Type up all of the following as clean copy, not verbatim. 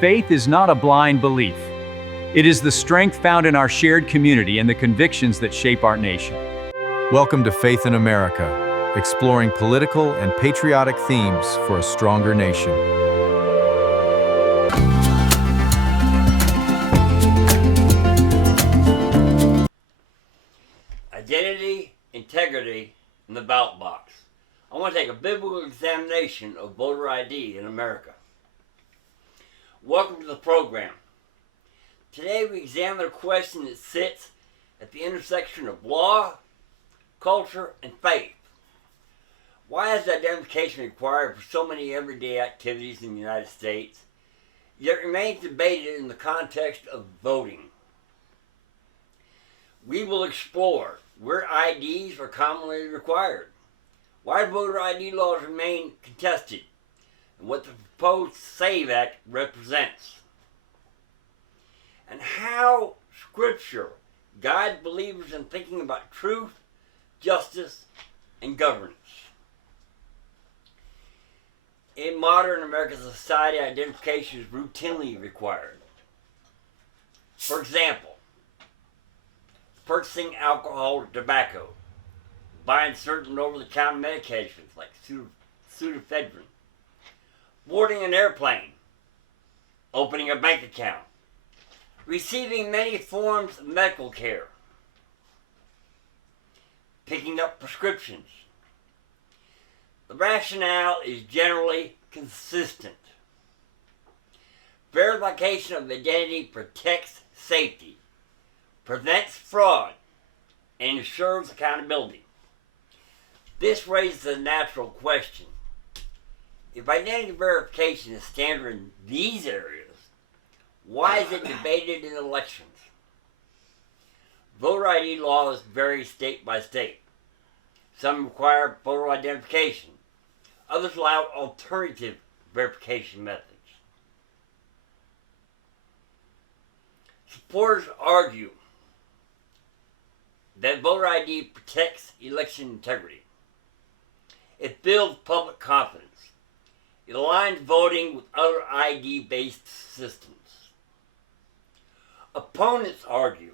Faith is not a blind belief. It is the strength found in our shared community and the convictions that shape our nation. Welcome to Faith in America, exploring political and patriotic themes for a stronger nation. Identity, integrity, and the ballot box. I want to take a biblical examination of voter ID in America. Welcome to the program. Today we examine a question that sits at the intersection of law, culture, and faith. Why is identification required for so many everyday activities in the United States, yet remains debated in the context of voting? We will explore where IDs are commonly required, why voter ID laws remain contested, and what the proposed SAVE Act represents, and how Scripture guides believers in thinking about truth, justice, and governance. In modern American society, identification is routinely required. For example, purchasing alcohol or tobacco, buying certain over-the-counter medications like pseudoephedrine, boarding an airplane, opening a bank account, receiving many forms of medical care, picking up prescriptions. The rationale is generally consistent. Verification of identity protects safety, prevents fraud, and ensures accountability. This raises a natural question. If identity verification is standard in these areas, why is it debated in elections? Voter ID laws vary state by state. Some require photo identification. Others allow alternative verification methods. Supporters argue that voter ID protects election integrity. It builds public confidence. It aligns voting with other ID-based systems. Opponents argue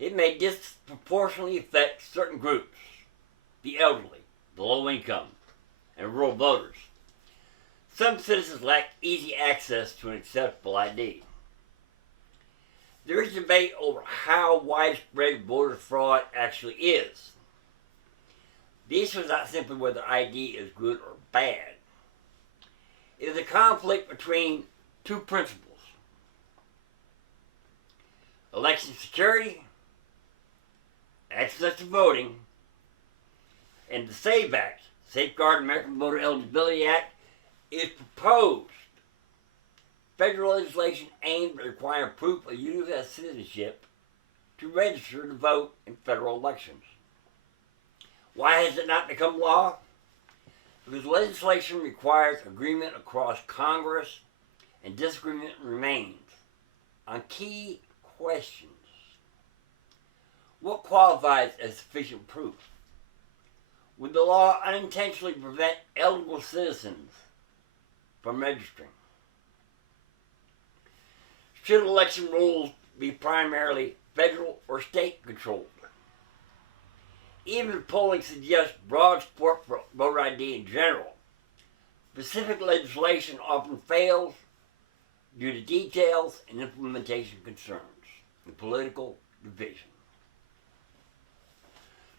it may disproportionately affect certain groups, the elderly, the low income, and rural voters. Some citizens lack easy access to an acceptable ID. There is debate over how widespread voter fraud actually is. The issue is not simply whether ID is good or bad. It is a conflict between two principles: election security, access to voting, and the SAVE Act, Safeguard American Voter Eligibility Act, is proposed federal legislation aimed at requiring proof of U.S. citizenship to register to vote in federal elections. Why has it not become law? Because legislation requires agreement across Congress, and disagreement remains on key questions. What qualifies as sufficient proof? Would the law unintentionally prevent eligible citizens from registering? Should election rules be primarily federal or state controlled? Even if polling suggests broad support for voter ID in general, specific legislation often fails due to details and implementation concerns and political division.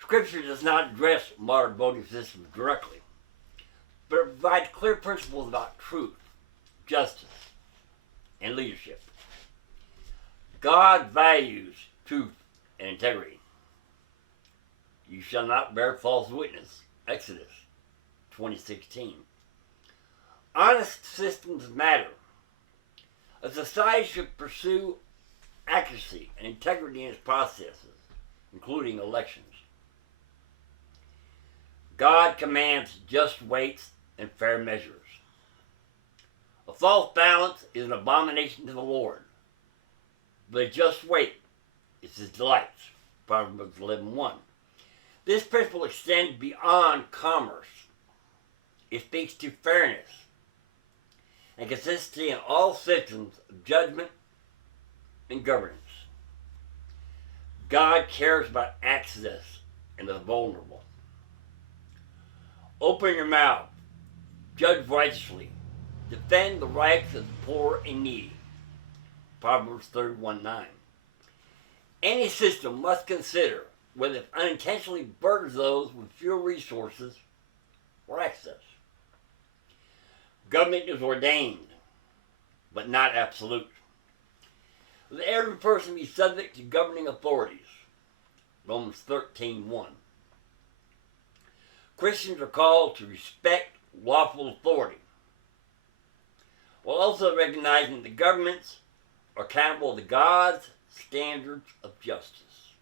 Scripture does not address modern voting systems directly, but it provides clear principles about truth, justice, and leadership. God values truth and integrity. You shall not bear false witness, Exodus 20:16. Honest systems matter. A society should pursue accuracy and integrity in its processes, including elections. God commands just weights and fair measures. A false balance is an abomination to the Lord, but a just weight is his delights. Proverbs 11:1. This principle extends beyond commerce. It speaks to fairness and consistency in all systems of judgment and governance. God cares about access and the vulnerable. Open your mouth, judge righteously, defend the rights of the poor and needy. Proverbs 31:9. Any system must consider whether it unintentionally burdens those with fewer resources or access. Government is ordained, but not absolute. Let every person be subject to governing authorities. Romans 13:1. Christians are called to respect lawful authority, while also recognizing that governments are accountable to God's standards of justice.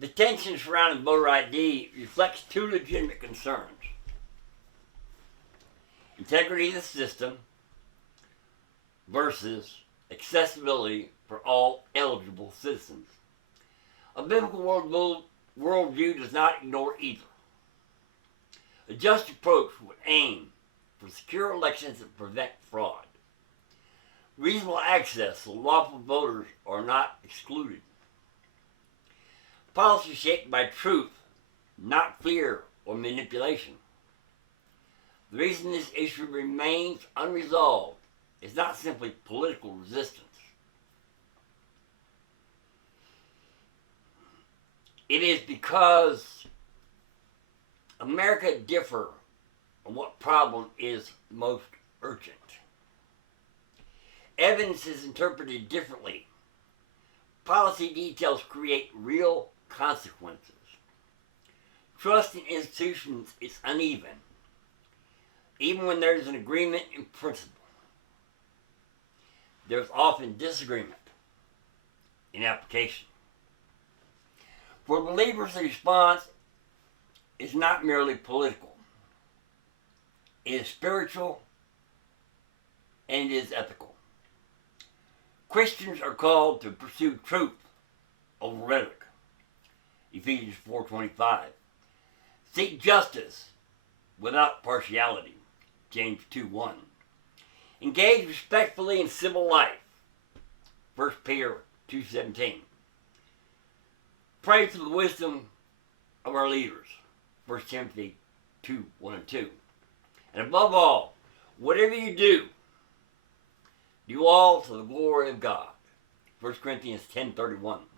The tension surrounding voter ID reflects two legitimate concerns: integrity of the system versus accessibility for all eligible citizens. A biblical worldview does not ignore either. A just approach would aim for secure elections that prevent fraud. Reasonable access to lawful voters are not excluded. Policy shaped by truth, not fear or manipulation. The reason this issue remains unresolved is not simply political resistance. It is because America differs on what problem is most urgent. Evidence is interpreted differently. Policy details create real consequences. Trust in institutions is uneven, even when there is an agreement in principle. There's often disagreement in application. For believers, the response is not merely political. It is spiritual and it is ethical. Christians are called to pursue truth over rhetoric. Ephesians 4:25. Seek justice without partiality. James 2:1. Engage respectfully in civil life. 1 Peter 2:17. Pray for the wisdom of our leaders. 1 Timothy 2:1 and 2. And above all, whatever you do, do all to the glory of God. 1 Corinthians 10:31.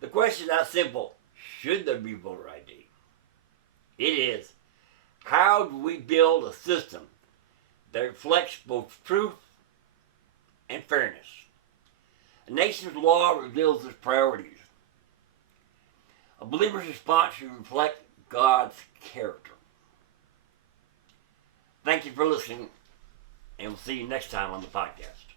The question is not simple, should there be voter ID? It is, how do we build a system that reflects both truth and fairness? A nation's law reveals its priorities. A believer's response should reflect God's character. Thank you for listening, and we'll see you next time on the podcast.